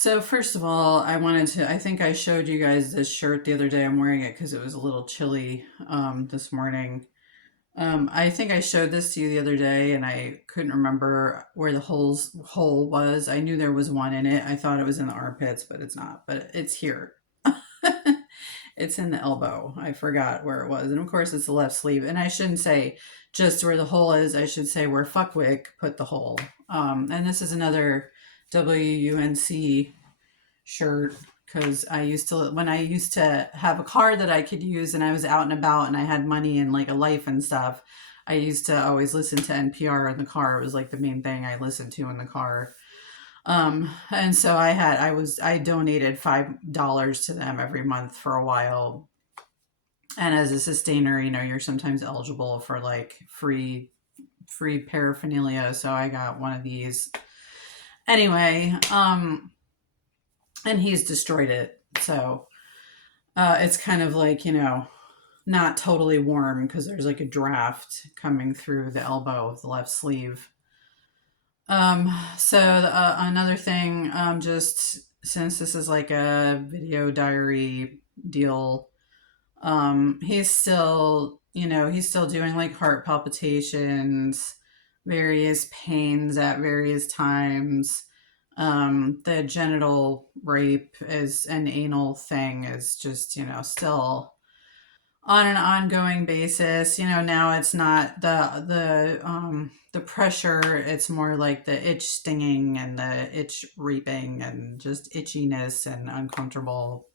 So first of all, I think I showed you guys this shirt the other day. I'm wearing it because it was a little chilly this morning. I think I showed this to you the other day and I couldn't remember where the hole was. I knew there was one in it. I thought it was in the armpits, but it's not. But it's here. It's in the elbow. I forgot where it was. And of course it's the left sleeve. And I shouldn't say just where the hole is. I should say where Fuckwick put the hole. And this is another WUNC shirt because when I used to have a car that I could use and I was out and about and I had money and like a life and stuff, I used to always listen to NPR in the car. It was like the main thing I listened to in the car. And so I donated $5 to them every month for a while. And as a sustainer, you're sometimes eligible for like free paraphernalia. So I got one of these. Anyway, and he's destroyed it. So it's kind of like, not totally warm because there's like a draft coming through the elbow of the left sleeve. Another thing, just since this is like a video diary deal, he's still doing like heart palpitations, various pains at various times. The genital rape is an anal thing is just, still on an ongoing basis. Now it's not the pressure, it's more like the itch stinging and the itch reaping and just itchiness and uncomfortable,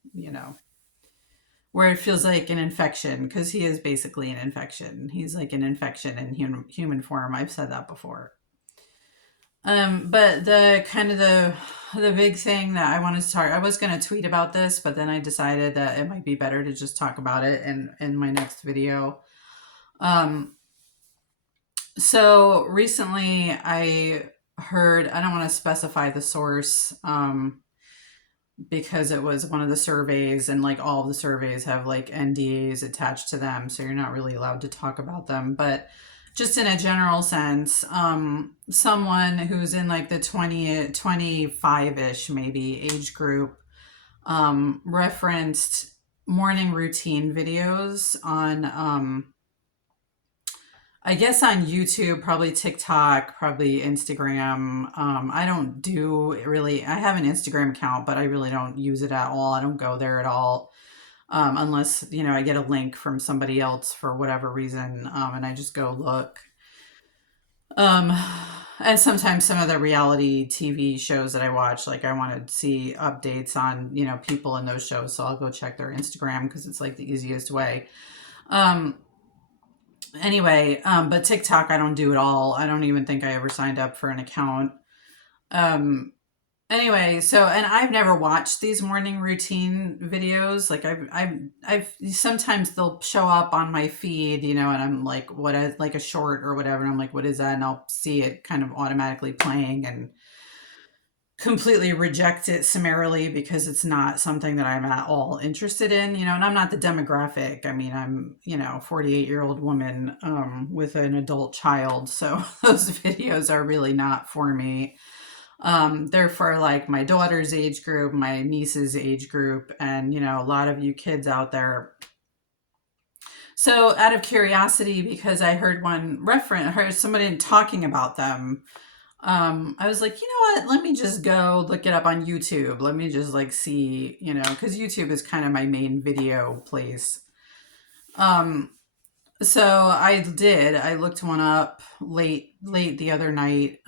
where it feels like an infection because he is basically an infection. He's like an infection in human form. I've said that before. But the big thing that I wanted to talk, I was going to tweet about this, but then I decided that it might be better to just talk about it in my next video. Um, so recently I heard, I don't want to specify the source, because it was one of the surveys and like all of the surveys have like NDAs attached to them. So you're not really allowed to talk about them, but just in a general sense, someone who's in like the 25-ish maybe age group, referenced morning routine videos on, I guess on YouTube, probably TikTok, probably Instagram. I don't do really, I have an Instagram account, but I really don't use it at all. I don't go there at all. Unless, I get a link from somebody else for whatever reason. And I just go look. Um, and sometimes some of the reality TV shows that I watch, like I want to see updates on, people in those shows. So I'll go check their Instagram because it's like the easiest way. Um, but TikTok, I don't do at all. I don't even think I ever signed up for an account. Um, and I've never watched these morning routine videos. Like I've sometimes they'll show up on my feed, and I'm like, like a short or whatever. And I'm like, what is that? And I'll see it kind of automatically playing and completely reject it summarily because it's not something that I'm at all interested in, and I'm not the demographic. I mean, I'm, 48-year-old woman, with an adult child. So those videos are really not for me. They're for like my daughter's age group, my niece's age group, and a lot of you kids out there. So out of curiosity, because I heard heard somebody talking about them, I was like, you know what? Let me just go look it up on YouTube. Let me just like see, because YouTube is kind of my main video place. Um, so I did. I looked one up late the other night.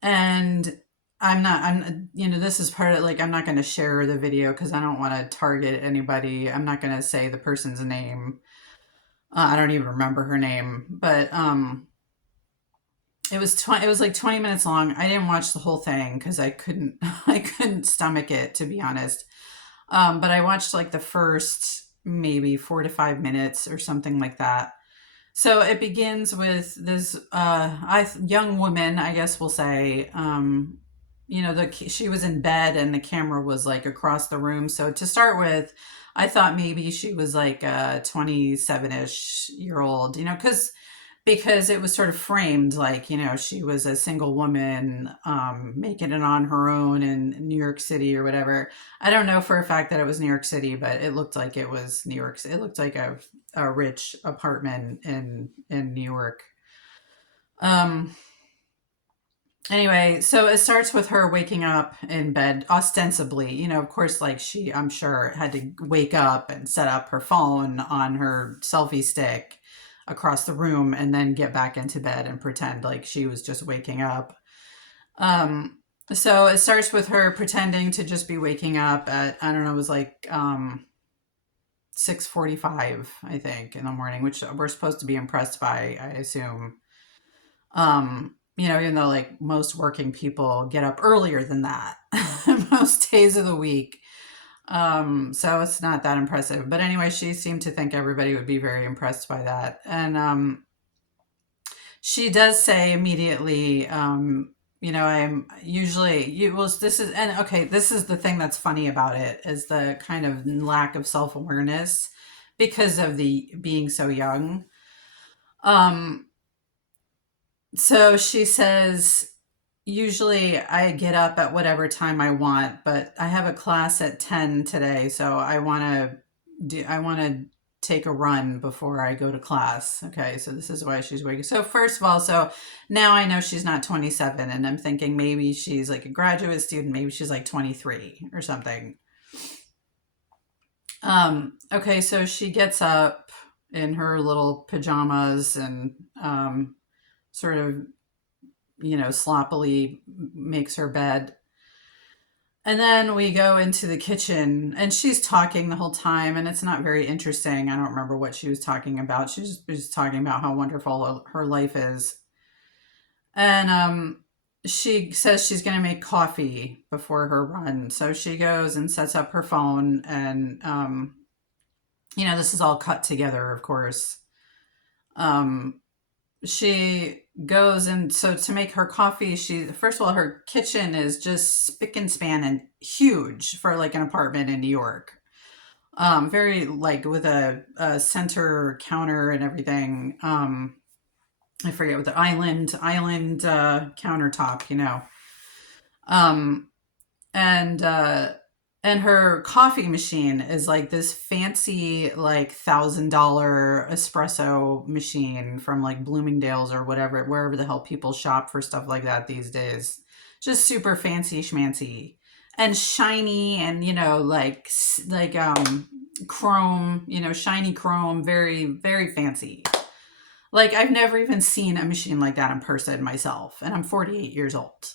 And this is part of like, I'm not going to share the video because I don't want to target anybody. I'm not going to say the person's name. I don't even remember her name, but it was like 20 minutes long. I didn't watch the whole thing because I couldn't I couldn't stomach it, to be honest. But I watched like the first maybe 4 to 5 minutes or something like that. So it begins with this young woman, I guess we'll say. She was in bed and the camera was like across the room. So to start with, I thought maybe she was like a 27-ish year old, because because it was sort of framed like, she was a single woman, making it on her own in New York City or whatever. I don't know for a fact that it was New York City, but it looked like it was New York. It looked like a rich apartment in New York. Um, Anyway, so it starts with her waking up in bed, ostensibly. Of course, like I'm sure, had to wake up and set up her phone on her selfie stick across the room and then get back into bed and pretend like she was just waking up. Um, so it starts with her pretending to just be waking up at, I don't know, it was like 6:45, I think, in the morning, which we're supposed to be impressed by, I assume. Even though like most working people get up earlier than that most days of the week. So it's not that impressive. But anyway, she seemed to think everybody would be very impressed by that. And she does say immediately, I'm usually you well this is and okay, this is the thing that's funny about it is the kind of lack of self-awareness because of the being so young. Um so she says, usually I get up at whatever time I want, but I have a class at 10 today, so I want to take a run before I go to class. Okay, so this is why she's waking. So first of all, so now I know she's not 27 and I'm thinking maybe she's like a graduate student, maybe she's like 23 or something. Okay, so she gets up in her little pajamas and sort of sloppily makes her bed. And then we go into the kitchen and she's talking the whole time and it's not very interesting. I don't remember what she was talking about. She was talking about how wonderful her life is. And she says she's going to make coffee before her run. So she goes and sets up her phone and this is all cut together, of course. Um, she goes and so to make her coffee, she first of all her kitchen is just spick and span and huge for like an apartment in New York. Very like with a center counter and everything. I forget what the island countertop, um and and her coffee machine is like this fancy like $1,000 espresso machine from like Bloomingdale's or whatever, wherever the hell people shop for stuff like that these days. Just super fancy schmancy and shiny and chrome, shiny chrome, very very fancy. Like I've never even seen a machine like that in person myself, and I'm 48 years old.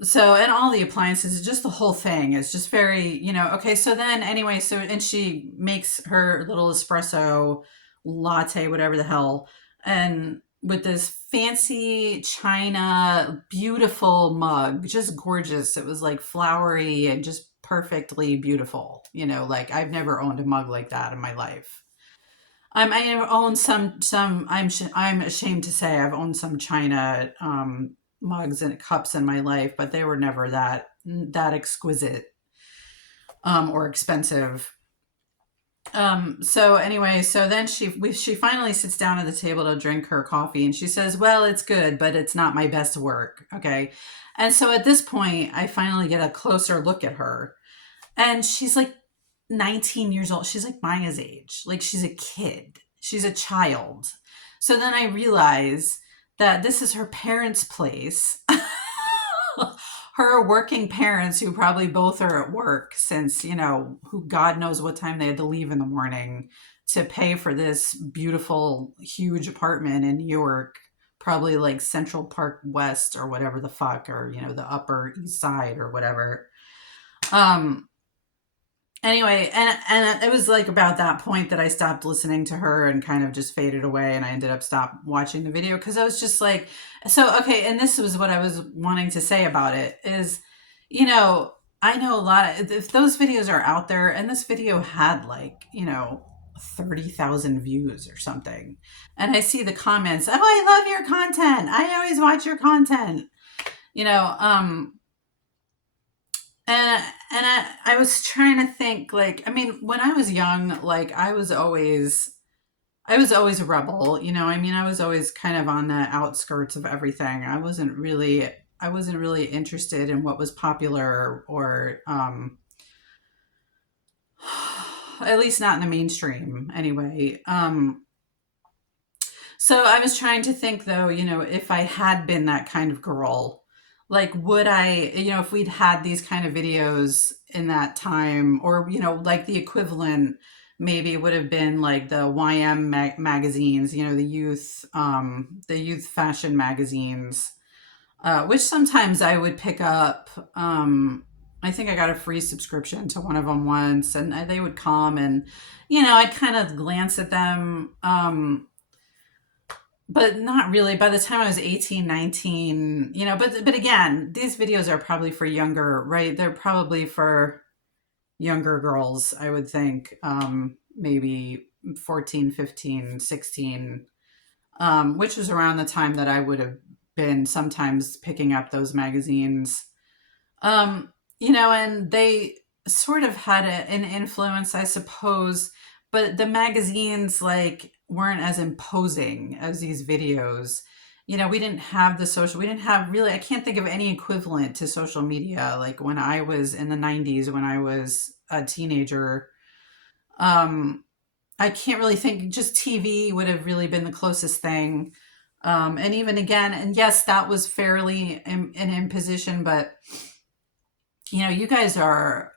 So and all the appliances, just the whole thing is just very, okay. So then anyway, so and she makes her little espresso latte, whatever the hell, and with this fancy china, beautiful mug, just gorgeous. It was like flowery and just perfectly beautiful. Like I've never owned a mug like that in my life. I own some. I'm ashamed to say I've owned some china mugs and cups in my life, but they were never that exquisite or expensive. So anyway, so then she finally sits down at the table to drink her coffee, and she says, "Well, it's good, but it's not my best work." Okay, and so at this point, I finally get a closer look at her, and she's like 19 years old. She's like Maya's age. Like she's a kid. She's a child. So then I realize that this is her parents' place. Her working parents who probably both are at work since, who God knows what time they had to leave in the morning to pay for this beautiful, huge apartment in New York, probably like Central Park West or whatever the fuck, or, the Upper East Side or whatever. Anyway, and it was like about that point that I stopped listening to her and kind of just faded away, and I ended up stop watching the video because I was just like, so okay. And this was what I was wanting to say about it is, I know a lot of, if those videos are out there, and this video had like 30,000 views or something, and I see the comments, oh, I love your content, I always watch your content, you know um and I was trying to think, like, I mean, when I was young, like, I was always a rebel, you know. I mean, I was always kind of on the outskirts of everything. I wasn't really interested in what was popular or at least not in the mainstream anyway. So I was trying to think though, you know, if I had been that kind of girl, like would I, you know, if we'd had these kind of videos in that time, or, you know, like the equivalent maybe would have been like the YM magazines, you know, the youth fashion magazines, which sometimes I would pick up. I think I got a free subscription to one of them once, and they would come and, you know, I'd kind of glance at them. But not really. By the time I was 18, 19, you know, but again, these videos are probably for younger, right? They're probably for younger girls, I would think. Maybe 14, 15, 16, which was around the time that I would have been sometimes picking up those magazines. You know, and they sort of had an influence, I suppose, but the magazines like weren't as imposing as these videos. You know, we didn't have really, I can't think of any equivalent to social media like when I was in the 90s, when I was a teenager. Um, I can't really think, just TV would have really been the closest thing. And even again, and yes, that was fairly an imposition, but you know, you guys are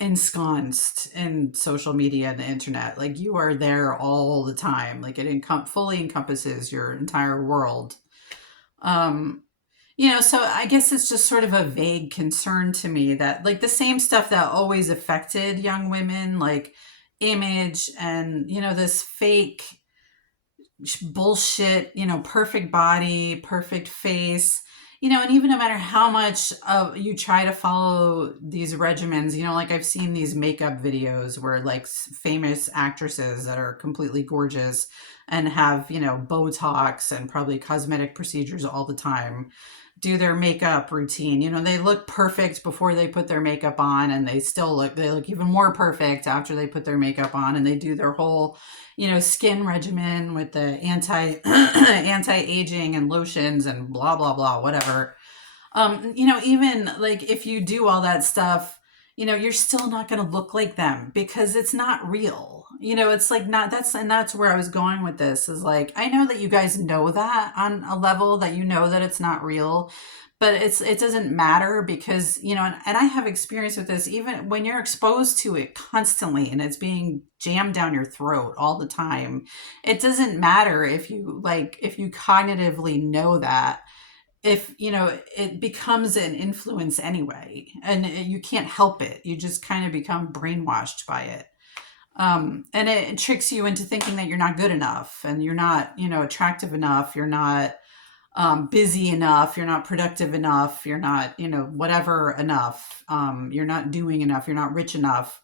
ensconced in social media and the internet. Like you are there all the time. Like it fully encompasses your entire world. Um, you know, so I guess it's just sort of a vague concern to me that like the same stuff that always affected young women, like image and, you know, this fake bullshit, you know, perfect body, perfect face, you know, and even no matter how much you try to follow these regimens, you know, like I've seen these makeup videos where like famous actresses that are completely gorgeous and have, you know, Botox and probably cosmetic procedures all the time do their makeup routine. You know, they look perfect before they put their makeup on and they look even more perfect after they put their makeup on, and they do their whole, you know, skin regimen with the anti-aging and lotions and blah blah blah whatever. You know, even like if you do all that stuff, you know, you're still not going to look like them because it's not real. You know, it's like not and that's where I was going with this is like, I know that you guys know that on a level that you know that it's not real, but it doesn't matter because, you know, and I have experience with this even when you're exposed to it constantly and it's being jammed down your throat all the time. It doesn't matter if you cognitively know that, if you know it becomes an influence anyway, and you can't help it, you just kind of become brainwashed by it. And it tricks you into thinking that you're not good enough and you're not, you know, attractive enough, you're not busy enough, you're not productive enough, you're not, you know, whatever enough, you're not doing enough, you're not rich enough,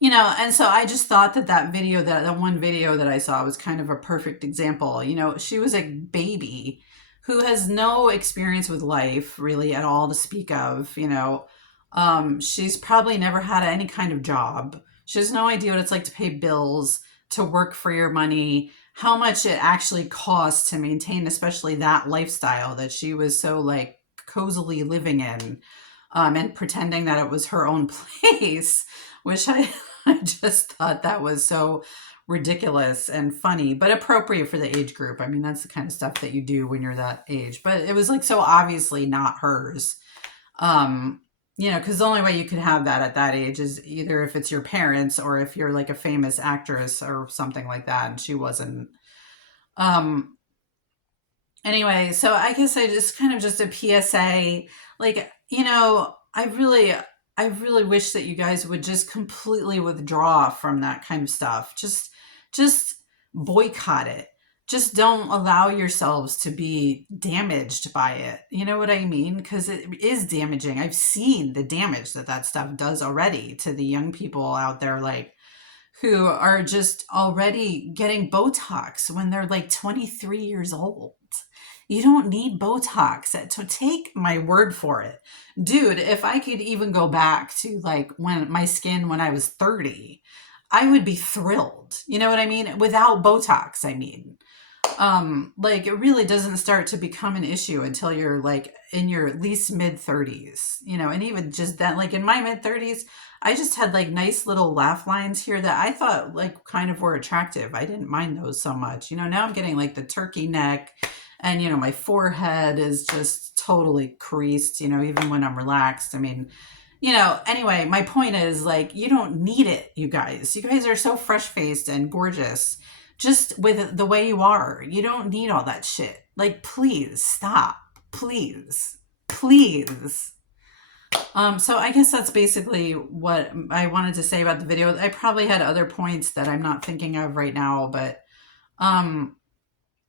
you know. And so I just thought that that one video that I saw was kind of a perfect example. You know, she was a baby who has no experience with life really at all to speak of, you know. She's probably never had any kind of job. She has no idea what it's like to pay bills, to work for your money, how much it actually costs to maintain especially that lifestyle that she was so like cozily living in, and pretending that it was her own place, which I just thought that was so ridiculous and funny, but appropriate for the age group. I mean, that's the kind of stuff that you do when you're that age, but it was like so obviously not hers. Um, you know, because the only way you could have that at that age is either if it's your parents or if you're like a famous actress or something like that, and she wasn't. Um, anyway, so I guess I just kind of just a PSA, like, you know, I really wish that you guys would just completely withdraw from that kind of stuff. Just boycott it. Just don't allow yourselves to be damaged by it. You know what I mean? Because it is damaging. I've seen the damage that that stuff does already to the young people out there, like who are just already getting Botox when they're like 23 years old. You don't need Botox. To take my word for it. Dude, if I could even go back to like when my skin when I was 30, I would be thrilled. You know what I mean? Without Botox, I mean. Like it really doesn't start to become an issue until you're like in your at least mid 30s, you know, and even just then, like in my mid 30s, I just had like nice little laugh lines here that I thought like kind of were attractive. I didn't mind those so much. You know, now I'm getting like the turkey neck and, you know, my forehead is just totally creased, you know, even when I'm relaxed. I mean, you know, anyway, my point is like, you don't need it, you guys. You guys are so fresh faced and gorgeous just with the way you are. You don't need all that shit. Like, please stop. Please. Please. So I guess that's basically what I wanted to say about the video. I probably had other points that I'm not thinking of right now, but um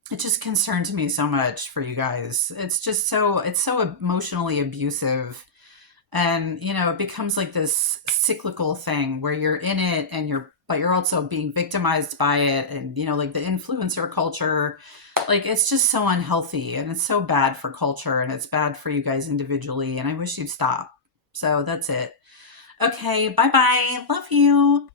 it just concerned me so much for you guys. It's so emotionally abusive, and you know it becomes like this cyclical thing where you're in it and you're also being victimized by it, and you know like the influencer culture, like it's just so unhealthy and it's so bad for culture and it's bad for you guys individually, and I wish you'd stop. So that's it. Okay, bye bye, love you.